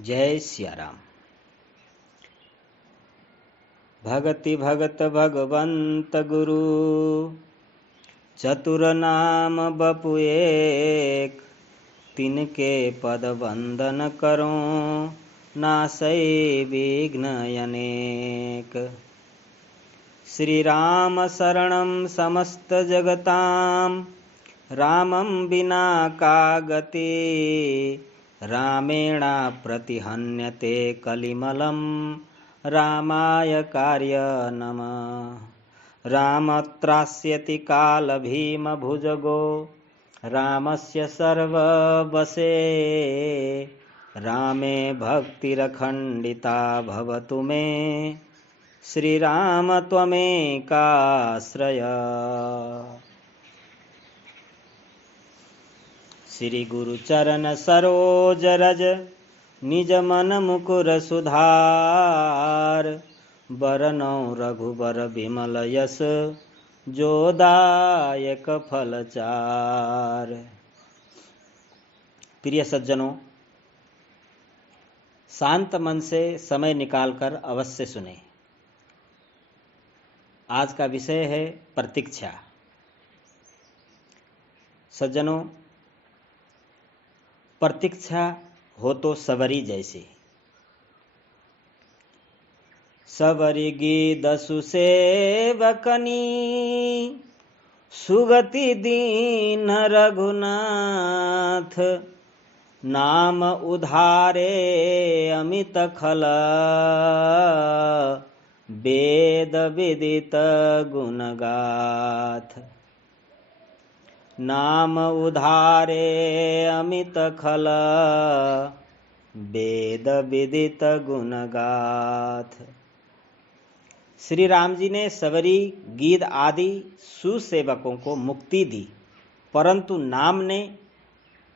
जय सिया राम। भगति भगत भगवंत गुरु, चतुर नाम बपु एक। तिनके पद वंदन करो, नासै विघ्न अनेक। श्री राम शरणं समस्त जगतां, रामं विना का गति। रामेण प्रतिहन्यते कलिमलं, रामाय कार्य नमः। रामत्रास्यति काल भीम भुजगो, रामस्य सर्ववशे। रामे भक्तिरखण्डिता भवतु मे, श्रीराम त्वमेकाश्रय। श्री गुरु चरण सरोज रज, निज मन मुकुर सुधार। बरनौ रघुबर विमल यस, जो दायक फल चार। प्रिय सज्जनों, शांत मन से समय निकालकर अवश्य सुने। आज का विषय है प्रतीक्षा। सज्जनों, प्रतीक्षा हो तो सबरी जैसे। सबरी गीत सुसेवकनी, सुगति दीन रघुनाथ। नाम उधारे अमित खल, वेद विदित गुण गाथ। नाम उधारे अमित खल, वेद विदित गुण गाथ। श्री राम जी ने सबरी, गीध आदि सुसेवकों को मुक्ति दी, परंतु नाम ने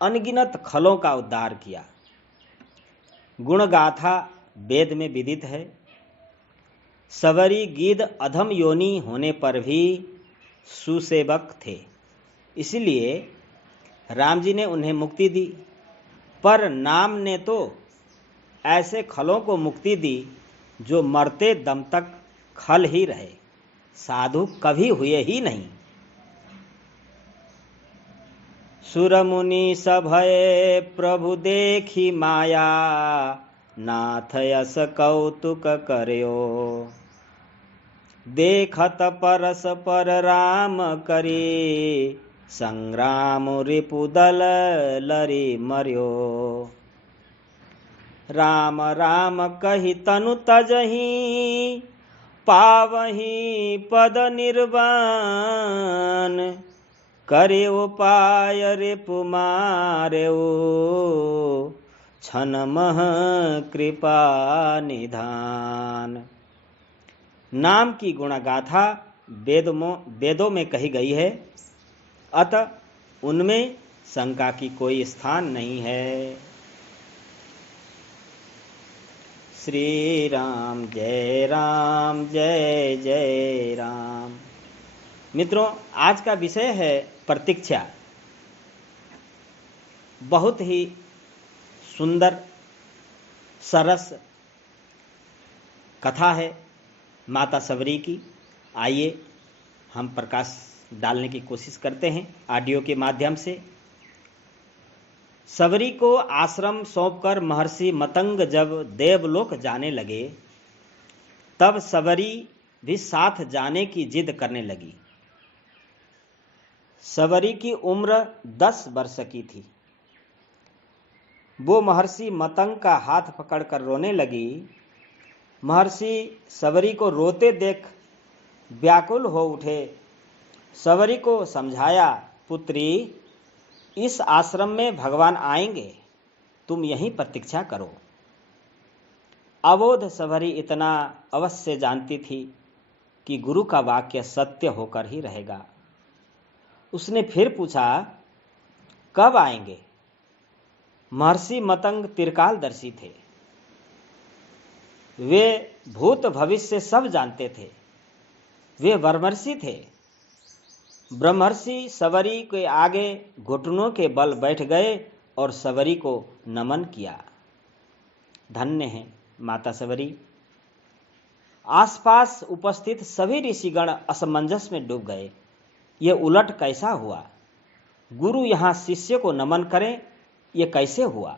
अनगिनत खलों का उद्धार किया। गुण गाथा वेद में विदित है। सबरी गीध अधम योनि होने पर भी सुसेवक थे, इसलिए राम जी ने उन्हें मुक्ति दी। पर नाम ने तो ऐसे खलों को मुक्ति दी जो मरते दम तक खल ही रहे, साधु कभी हुए ही नहीं। सुर मुनि सभय प्रभु देखी माया, नाथ यस कौतुक कर्यो। देखत परस पर राम करी, संग्राम रिपुदल लरी मर्यो। राम राम कही तनु तजही, पावही पद निर्वाण। करे उपाय रिपु मार्यो, क्षण मह कृपा निधान। नाम की गुणगाथा वेदों में कही गई है, अतः उनमें शंका की कोई स्थान नहीं है। श्री राम जय जय राम। मित्रों, आज का विषय है प्रतीक्षा। बहुत ही सुंदर सरस कथा है माता सबरी की। आइए हम प्रकाश डालने की कोशिश करते हैं ऑडियो के माध्यम से। सबरी को आश्रम सौंपकर महर्षि मतंग जब देवलोक जाने लगे, तब सबरी भी साथ जाने की जिद करने लगी। सबरी की उम्र 10 वर्ष की थी। वो महर्षि मतंग का हाथ पकड़कर रोने लगी। महर्षि सबरी को रोते देख व्याकुल हो उठे। सबरी को समझाया, पुत्री, इस आश्रम में भगवान आएंगे, तुम यहीं प्रतीक्षा करो। अबोध सबरी इतना अवश्य जानती थी कि गुरु का वाक्य सत्य होकर ही रहेगा। उसने फिर पूछा, कब आएंगे? महर्षि मतंग त्रिकालदर्शी थे। वे भूत भविष्य सब जानते थे। वे ब्रह्मर्षि थे। ब्रह्मर्षि सबरी के आगे घुटनों के बल बैठ गए और सबरी को नमन किया। धन्य है माता सबरी। आसपास उपस्थित सभी ऋषिगण असमंजस में डूब गए। ये उलट कैसा हुआ? गुरु यहां शिष्य को नमन करें, ये कैसे हुआ?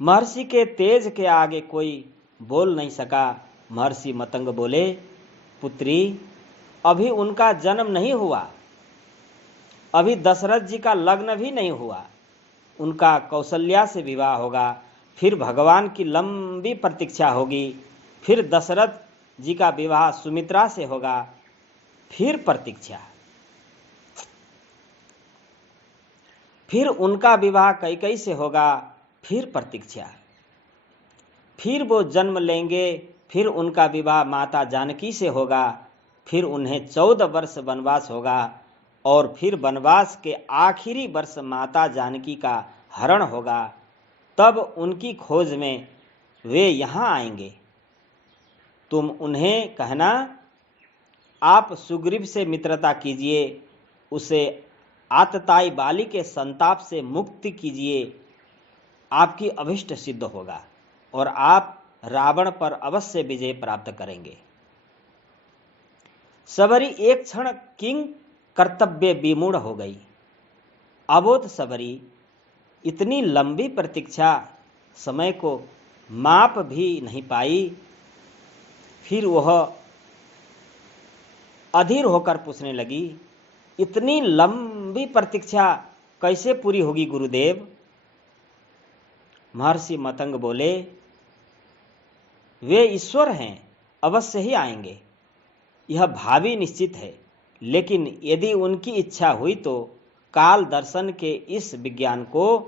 महर्षि के तेज के आगे कोई बोल नहीं सका। महर्षि मतंग बोले, पुत्री, अभी उनका जन्म नहीं हुआ, अभी दशरथ जी का लग्न भी नहीं हुआ। उनका कौशल्या से विवाह होगा, फिर भगवान की लंबी प्रतीक्षा होगी, फिर दशरथ जी का विवाह सुमित्रा से होगा, फिर प्रतीक्षा, फिर उनका विवाह कैकेयी से होगा, फिर प्रतीक्षा, फिर वो जन्म लेंगे, फिर उनका विवाह माता जानकी से होगा, फिर उन्हें 14 वर्ष वनवास होगा और फिर वनवास के आखिरी वर्ष माता जानकी का हरण होगा। तब उनकी खोज में वे यहाँ आएंगे। तुम उन्हें कहना, आप सुग्रीव से मित्रता कीजिए, उसे आतताई बाली के संताप से मुक्ति कीजिए, आपकी अभिष्ट सिद्ध होगा और आप रावण पर अवश्य विजय प्राप्त करेंगे। सबरी एक क्षण किंग कर्तव्य विमूढ़ हो गई। अबोध सबरी इतनी लंबी प्रतीक्षा, समय को माप भी नहीं पाई। फिर वह अधीर होकर पूछने लगी, इतनी लंबी प्रतीक्षा कैसे पूरी होगी गुरुदेव? महर्षि मतंग बोले, वे ईश्वर हैं, अवश्य ही आएंगे, यह भावी निश्चित है। लेकिन यदि उनकी इच्छा हुई तो काल दर्शन के इस विज्ञान को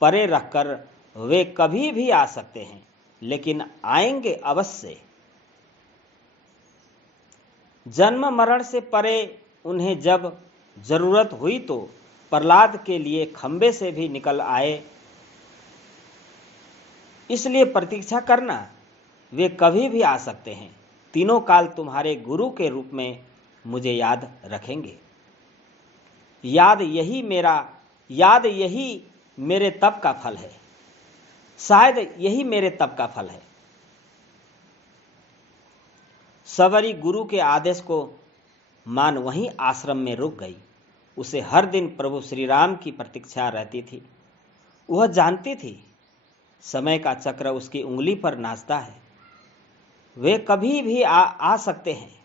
परे रखकर वे कभी भी आ सकते हैं, लेकिन आएंगे अवश्य। जन्म मरण से परे उन्हें जब जरूरत हुई तो प्रहलाद के लिए खंबे से भी निकल आए। इसलिए प्रतीक्षा करना, वे कभी भी आ सकते हैं। तीनों काल तुम्हारे गुरु के रूप में मुझे याद रखेंगे। याद यही मेरे तप का फल है, शायद यही मेरे तप का फल है। सबरी गुरु के आदेश को मान वहीं आश्रम में रुक गई। उसे हर दिन प्रभु श्री राम की प्रतीक्षा रहती थी। वह जानती थी समय का चक्र उसकी उंगली पर नाचता है, वे कभी भी आ सकते हैं।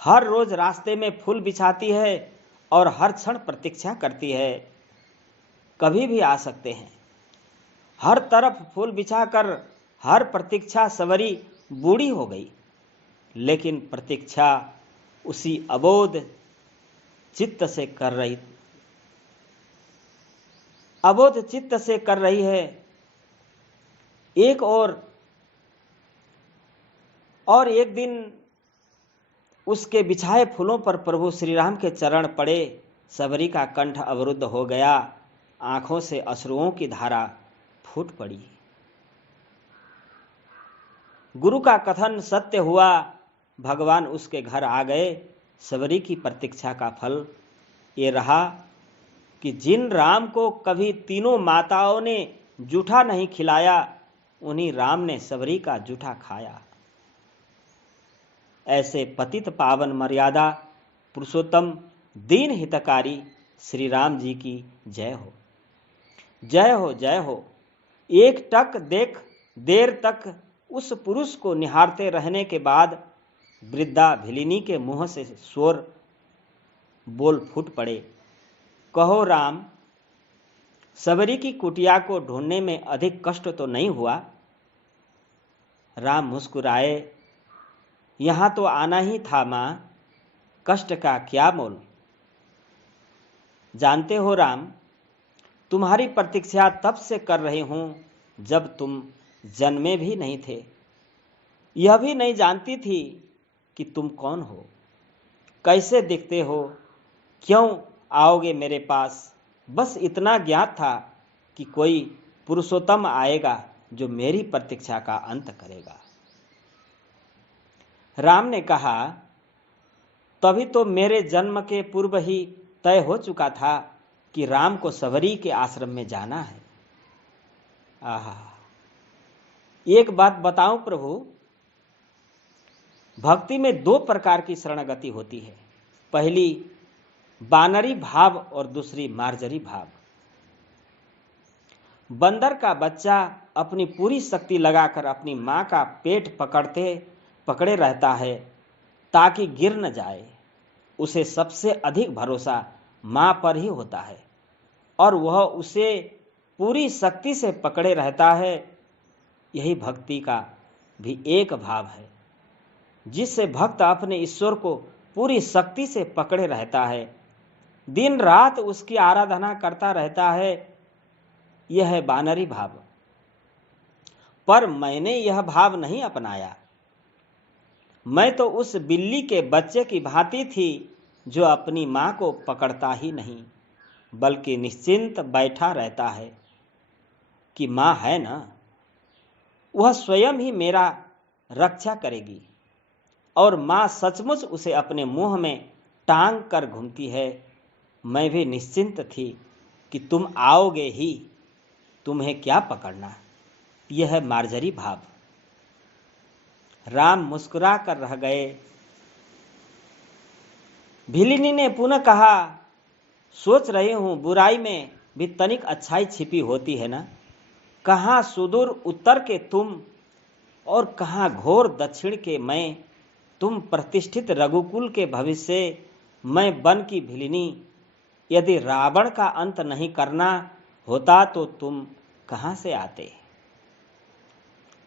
हर रोज रास्ते में फूल बिछाती है और हर क्षण प्रतीक्षा करती है, कभी भी आ सकते हैं। हर तरफ फूल बिछाकर हर प्रतीक्षा सबरी बूढ़ी हो गई, लेकिन प्रतीक्षा उसी अबोध चित्त से कर रही है। एक और एक दिन उसके बिछाए फूलों पर प्रभु श्री राम के चरण पड़े। सबरी का कंठ अवरुद्ध हो गया, आंखों से अश्रुओं की धारा फूट पड़ी। गुरु का कथन सत्य हुआ, भगवान उसके घर आ गए। सबरी की प्रतीक्षा का फल ये रहा कि जिन राम को कभी तीनों माताओं ने जूठा नहीं खिलाया, उन्हीं राम ने सबरी का जूठा खाया। ऐसे पतित पावन मर्यादा पुरुषोत्तम दीन हितकारी श्री राम जी की जय हो, जय हो, जय हो। एक टक देर तक उस पुरुष को निहारते रहने के बाद वृद्धा भिलिनी के मुंह से स्वर बोल फूट पड़े, कहो राम, सबरी की कुटिया को ढूंढने में अधिक कष्ट तो नहीं हुआ? राम मुस्कुराए, यहां तो आना ही था मां, कष्ट का क्या मोल। जानते हो राम, तुम्हारी प्रतीक्षा तब से कर रही हूं जब तुम जन्मे भी नहीं थे। यह भी नहीं जानती थी कि तुम कौन हो, कैसे दिखते हो, क्यों आओगे मेरे पास। बस इतना ज्ञात था कि कोई पुरुषोत्तम आएगा जो मेरी प्रतीक्षा का अंत करेगा। राम ने कहा, तभी तो मेरे जन्म के पूर्व ही तय हो चुका था कि राम को सबरी के आश्रम में जाना है। आहा, एक बात बताऊं प्रभु, भक्ति में दो प्रकार की शरणागति होती है। पहली बानरी भाव और दूसरी मार्जरी भाव। बंदर का बच्चा अपनी पूरी शक्ति लगाकर अपनी मां का पेट पकड़े रहता है ताकि गिर न जाए। उसे सबसे अधिक भरोसा मां पर ही होता है और वह उसे पूरी शक्ति से पकड़े रहता है। यही भक्ति का भी एक भाव है, जिससे भक्त अपने ईश्वर को पूरी शक्ति से पकड़े रहता है, दिन रात उसकी आराधना करता रहता है। यह है बानरी भाव। पर मैंने यह भाव नहीं अपनाया। मैं तो उस बिल्ली के बच्चे की भांति थी जो अपनी मां को पकड़ता ही नहीं, बल्कि निश्चिंत बैठा रहता है कि मां है ना, वह स्वयं ही मेरा रक्षा करेगी। और मां सचमुच उसे अपने मुंह में टांग कर घूमती है। मैं भी निश्चिंत थी कि तुम आओगे ही, तुम्हें क्या पकड़ना। यह है मार्जरी भाव। राम मुस्कुरा कर रह गए। भिलिनी ने पुनः कहा, सोच रही हूं बुराई में भी तनिक अच्छाई छिपी होती है ना। कहां सुदूर उत्तर के तुम और कहां घोर दक्षिण के मैं। तुम प्रतिष्ठित रघुकुल के भविष्य, मैं वन की भिलिनी। यदि रावण का अंत नहीं करना होता तो तुम कहां से आते।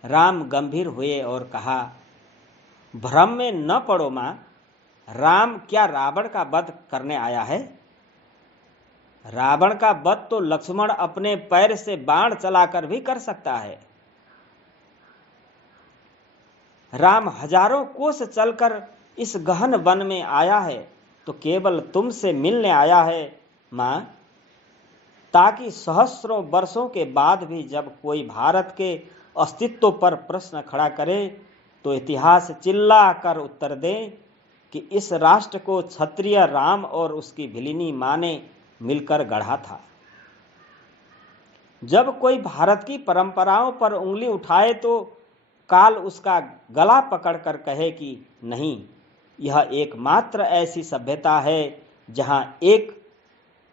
राम गंभीर हुए और कहा, भ्रम में न पड़ो मां। राम क्या रावण का वध करने आया है। रावण का वध तो लक्ष्मण अपने पैर से बाण चलाकर भी कर सकता है। राम हजारों कोस चलकर इस गहन वन में आया है तो केवल तुमसे मिलने आया है मां, ताकि सहस्रों वर्षों के बाद भी जब कोई भारत के अस्तित्व पर प्रश्न खड़ा करे तो इतिहास चिल्ला कर उत्तर दे कि इस राष्ट्र को क्षत्रिय राम और उसकी भिलिनी मां ने मिलकर गढ़ा था। जब कोई भारत की परंपराओं पर उंगली उठाए तो काल उसका गला पकड़कर कहे कि नहीं, यह एकमात्र ऐसी सभ्यता है जहां एक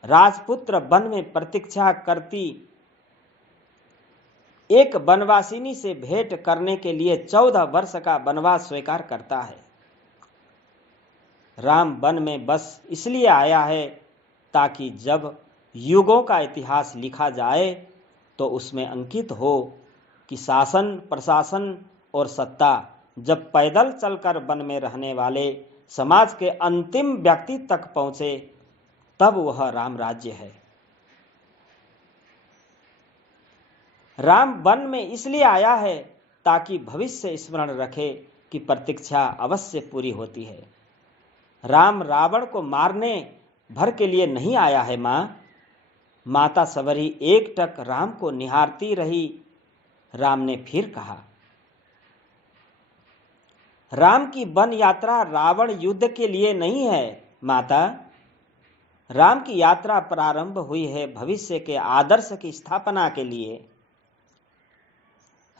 राजपुत्र वन में प्रतीक्षा करती एक वनवासिनी से भेंट करने के लिए 14 वर्ष का वनवास स्वीकार करता है। राम वन में बस इसलिए आया है ताकि जब युगों का इतिहास लिखा जाए तो उसमें अंकित हो कि शासन, प्रशासन और सत्ता जब पैदल चलकर वन में रहने वाले समाज के अंतिम व्यक्ति तक पहुंचे तब वह राम राज्य है। राम वन में इसलिए आया है ताकि भविष्य स्मरण रखे कि प्रतीक्षा अवश्य पूरी होती है। राम रावण को मारने भर के लिए नहीं आया है मां। माता सबरी एकटक राम को निहारती रही। राम ने फिर कहा, राम की वन यात्रा रावण युद्ध के लिए नहीं है माता। राम की यात्रा प्रारंभ हुई है भविष्य के आदर्श की स्थापना के लिए।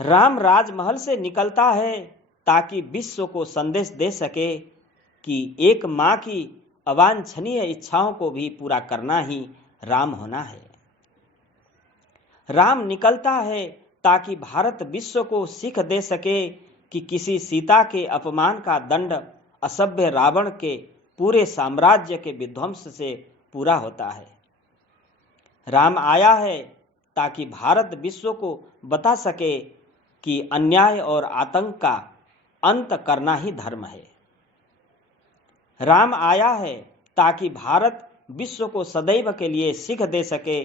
राम राजमहल से निकलता है ताकि विश्व को संदेश दे सके कि एक मां की अवांछनीय इच्छाओं को भी पूरा करना ही राम होना है। राम निकलता है ताकि भारत विश्व को सीख दे सके कि किसी सीता के अपमान का दंड असभ्य रावण के पूरे साम्राज्य के विध्वंस से पूरा होता है। राम आया है ताकि भारत विश्व को बता सके कि अन्याय और आतंक का अंत करना ही धर्म है। राम आया है ताकि भारत विश्व को सदैव के लिए सीख दे सके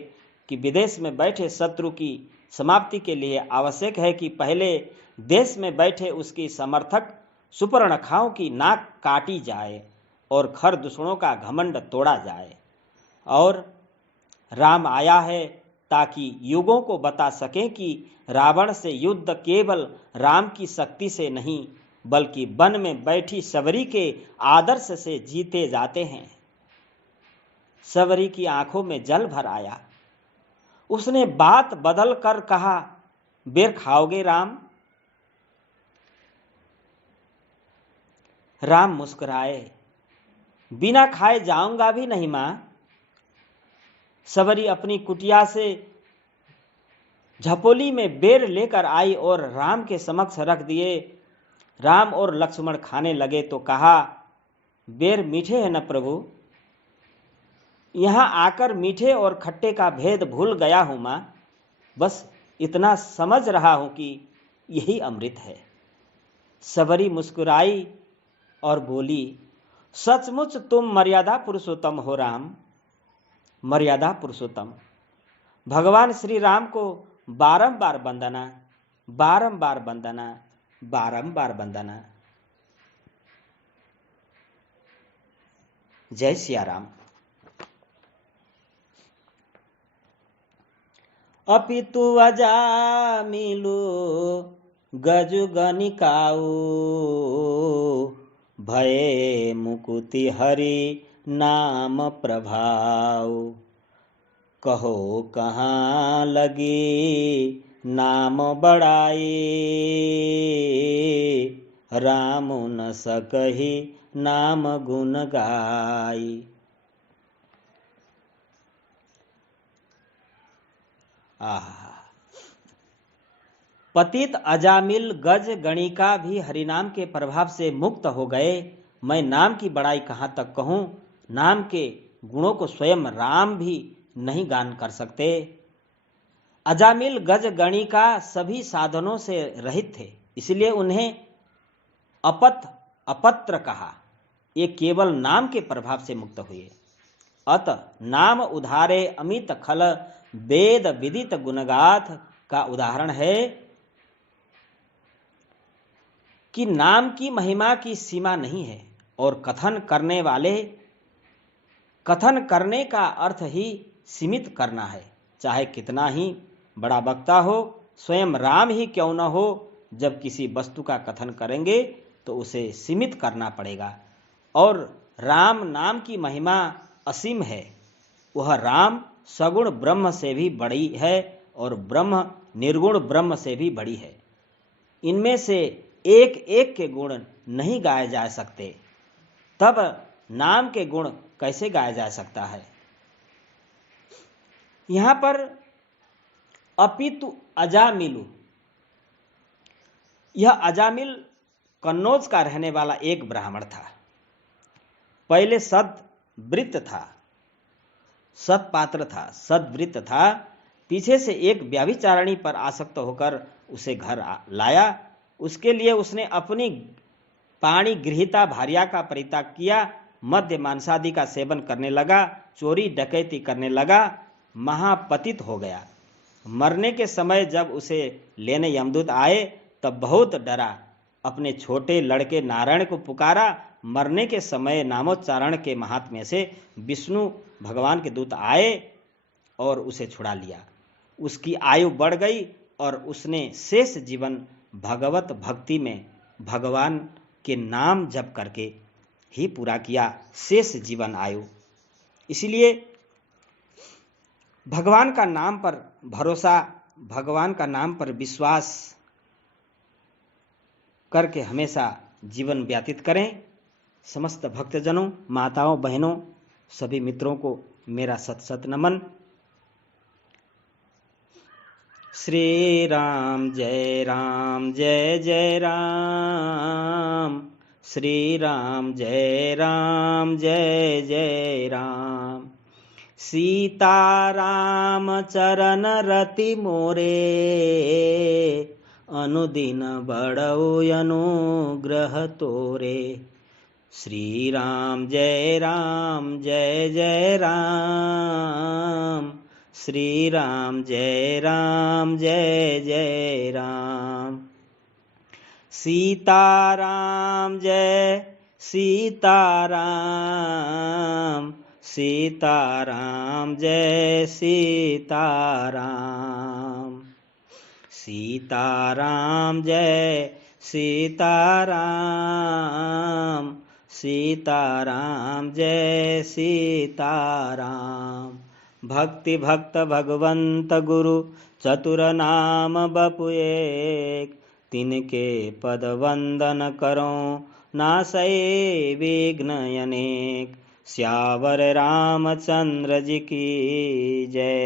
कि विदेश में बैठे शत्रु की समाप्ति के लिए आवश्यक है कि पहले देश में बैठे उसकी समर्थक सुपर्णखाओं की नाक काटी जाए और खर दुश्मनों का घमंड तोड़ा जाए। और राम आया है ताकि युगों को बता सके कि रावण से युद्ध केवल राम की शक्ति से नहीं बल्कि वन में बैठी सबरी के आदर्श से जीते जाते हैं। सबरी की आंखों में जल भर आया। उसने बात बदल कर कहा, बेर खाओगे राम? राम मुस्कुराए, बिना खाए जाऊंगा भी नहीं मां। सबरी अपनी कुटिया से झपोली में बेर लेकर आई और राम के समक्ष रख दिए। राम और लक्ष्मण खाने लगे तो कहा, बेर मीठे हैं न प्रभु? यहां आकर मीठे और खट्टे का भेद भूल गया हूं मां। बस इतना समझ रहा हूं कि यही अमृत है। सबरी मुस्कुराई और बोली, सचमुच तुम मर्यादा पुरुषोत्तम हो राम, मर्यादा पुरुषोत्तम। भगवान श्री राम को बारंबार वंदना, बारंबार वंदना, बारंबार वंदना। जय सिया राम। अपितु अजामिलु गजु गनिकाऊ, भये मुकुति हरि नाम प्रभाव। कहो कहाँ लगी नाम बड़ाई, राम न सकहि नाम गुण गाई। पतित अजामिल गज गणिका भी हरिनाम के प्रभाव से मुक्त हो गए। मैं नाम की बड़ाई कहाँ तक कहूँ, नाम के गुणों को स्वयं राम भी नहीं गान कर सकते। अजामिल गज गणिका सभी साधनों से रहित थे, इसलिए उन्हें अपत्र कहा। ये केवल नाम के प्रभाव से मुक्त हुए। अत नाम उधारे अमित खल, वेद विदित गुणगाथ का उदाहरण है कि नाम की महिमा की सीमा नहीं है और कथन करने का अर्थ ही सीमित करना है। चाहे कितना ही बड़ा वक्ता हो, स्वयं राम ही क्यों न हो, जब किसी वस्तु का कथन करेंगे तो उसे सीमित करना पड़ेगा। और राम नाम की महिमा असीम है। वह राम सगुण ब्रह्म से भी बड़ी है और ब्रह्म निर्गुण ब्रह्म से भी बड़ी है। इनमें से एक एक के गुण नहीं गाए जा सकते, तब नाम के गुण कैसे गाया जा सकता है। यहां पर अपितु अजामिलु, यह अजामिल कन्नौज का रहने वाला एक ब्राह्मण था। पहले सद्वृत्त था, सत्पात्र था, सद्वृत्त था। पीछे से एक व्यभिचारिणी पर आसक्त होकर उसे घर लाया। उसके लिए उसने अपनी पाणी गृहीता भार्या का परित्याग किया, मद्य मांसादि का सेवन करने लगा, चोरी डकैती करने लगा, महापतित हो गया। मरने के समय जब उसे लेने यमदूत आए तब बहुत डरा। अपने छोटे लड़के नारायण को पुकारा। मरने के समय नामोच्चारण के महात्म्य से विष्णु भगवान के दूत आए और उसे छुड़ा लिया। उसकी आयु बढ़ गई और उसने शेष जीवन भगवत भक्ति में भगवान के नाम जप करके ही पूरा किया, शेष जीवन आयु। इसलिए भगवान का नाम पर भरोसा, भगवान का नाम पर विश्वास करके हमेशा जीवन व्यतीत करें। समस्त भक्तजनों, माताओं, बहनों, सभी मित्रों को मेरा सत सत नमन। श्री राम जय जय राम, श्री राम जय जय राम। सीता राम चरण रति मोरे, अनुदिन बड़ो अनुग्रह तोरे। श्री राम जय जय राम, श्री राम जय जय राम। सीताराम जय सीताराम, सीताराम जय सीताराम। सीताराम जय सीताराम, सीताराम जय सीताराम। भक्ति भक्त भगवंत गुरु चतुर नाम बपु एक। तिनके पद वंदन करो नासै विघ्न अनेक। श्यावर रामचंद्र जी की जय।